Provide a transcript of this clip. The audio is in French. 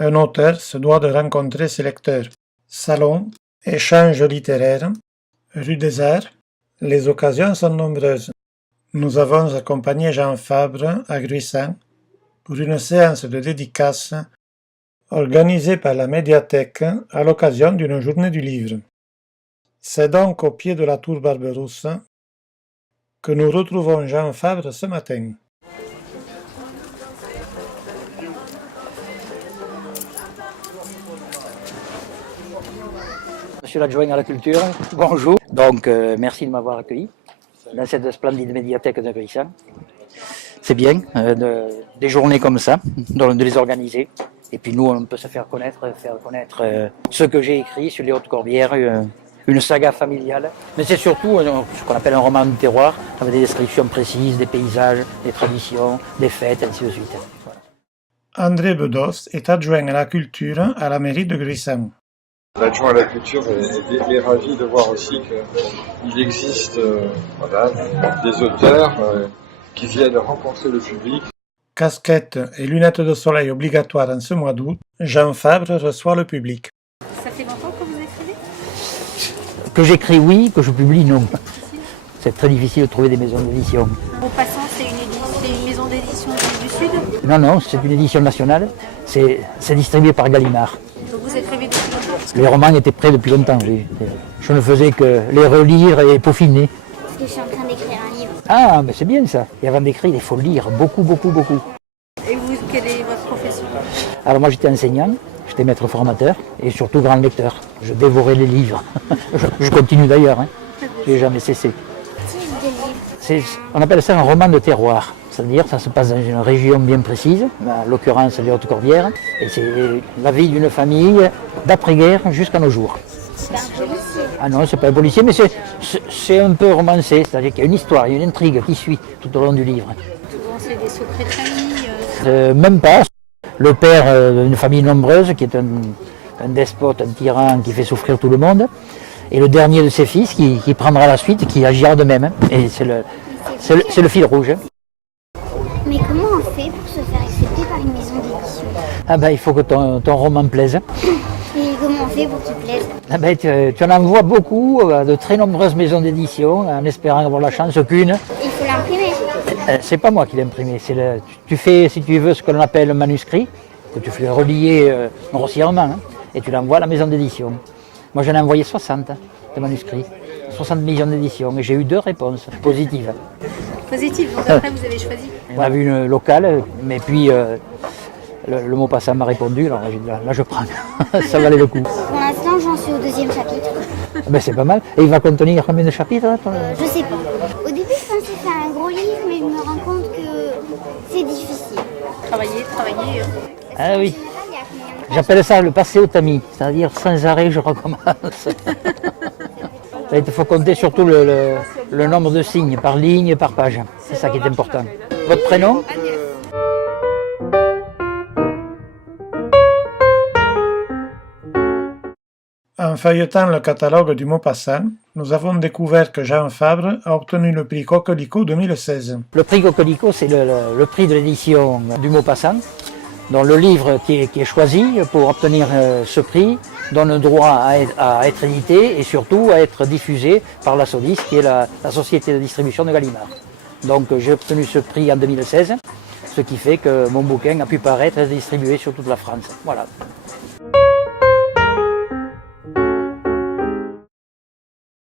un auteur se doit de rencontrer ses lecteurs. Salons, échanges littéraires, rue des Arts, les occasions sont nombreuses. Nous avons accompagné Jean Fabre à Gruissan pour une séance de dédicace organisée par la médiathèque à l'occasion d'une journée du livre. C'est donc au pied de la tour Barberousse que nous retrouvons Jean Fabre ce matin. Monsieur l'adjoint à la culture, bonjour. Donc merci de m'avoir accueilli dans cette splendide médiathèque de Gruissan. C'est bien des journées comme ça, de les organiser. Et puis nous, on peut se faire connaître ce que j'ai écrit sur les Hautes-Corbières, une saga familiale. Mais c'est surtout ce qu'on appelle un roman de terroir, avec des descriptions précises des paysages, des traditions, des fêtes, ainsi de suite. Voilà. André Bedos est adjoint à la culture à la mairie de Gruissan. L'adjoint à la culture est ravi de voir aussi qu'il existe des auteurs qui viennent rencontrer le public. Casquette et lunettes de soleil obligatoires en ce mois d'août, Jean Fabre reçoit le public. Ça fait longtemps que vous écrivez? Que j'écris, oui, que je publie, non. C'est très difficile de trouver des maisons d'édition. Maupassant, c'est une maison d'édition du Sud? Non, c'est une édition nationale. C'est distribué par Gallimard. Donc vous écrivez depuis longtemps? Les romans étaient prêts depuis longtemps. Je ne faisais que les relire et peaufiner. Parce que je suis en train d'écrire un livre. Ah, mais c'est bien ça. Et avant d'écrire, il faut lire beaucoup. Et vous, quelle est votre profession? Alors moi, j'étais enseignant, j'étais maître formateur et surtout grand lecteur. Je dévorais les livres. je continue d'ailleurs. Je n'ai jamais cessé. On appelle ça un roman de terroir. C'est-à-dire ça se passe dans une région bien précise, en l'occurrence les Hautes-Corbières, et c'est la vie d'une famille d'après-guerre jusqu'à nos jours. C'est un policier. Ah non, c'est pas un policier, mais c'est un peu romancé, c'est-à-dire qu'il y a une histoire, il y a une intrigue qui suit tout au long du livre. Souvent, c'est des secrets de famille. Même pas. Le père d'une famille nombreuse, qui est un despote, un tyran qui fait souffrir tout le monde, et le dernier de ses fils qui prendra la suite, qui agira de même. Et c'est le fil rouge. Mais comment on fait pour se faire accepter par une maison d'édition? Ah ben, il faut que ton roman plaise. Et comment on fait pour qu'il plaise? Ah ben, tu en envoies beaucoup à de très nombreuses maisons d'édition, en espérant avoir la chance qu'une. Il faut l'imprimer. C'est pas moi qui l'ai imprimé. Tu fais, si tu veux, ce que l'on appelle un manuscrit, que tu fais relier grossièrement, et tu l'envoies à la maison d'édition. Moi, j'en ai envoyé 60 de manuscrits, 60 millions d'éditions, et j'ai eu 2 réponses positives. Positif, donc après vous avez choisi. On a vu une locale, mais puis le Maupassant m'a répondu, alors là je prends, ça valait le coup. Pour l'instant, j'en suis au 2e chapitre. Ben, c'est pas mal. Et il va contenir combien de chapitres Je sais pas. Au début, je pensais faire un gros livre, mais je me rends compte que c'est difficile. Travailler. Ah oui. J'appelle ça le passé au tamis, c'est-à-dire sans arrêt je recommence. Il faut compter surtout le nombre de signes par ligne et par page, c'est ça qui est important. Votre prénom? En feuilletant le catalogue du Maupassant, nous avons découvert que Jean Fabre a obtenu le prix Coquelicot 2016. Le prix Coquelicot, c'est le prix de l'édition du Maupassant. Donc le livre qui est choisi pour obtenir ce prix donne droit à être édité et surtout à être diffusé par la SODIS, qui est la société de distribution de Gallimard. Donc j'ai obtenu ce prix en 2016, ce qui fait que mon bouquin a pu paraître et être distribué sur toute la France. Voilà.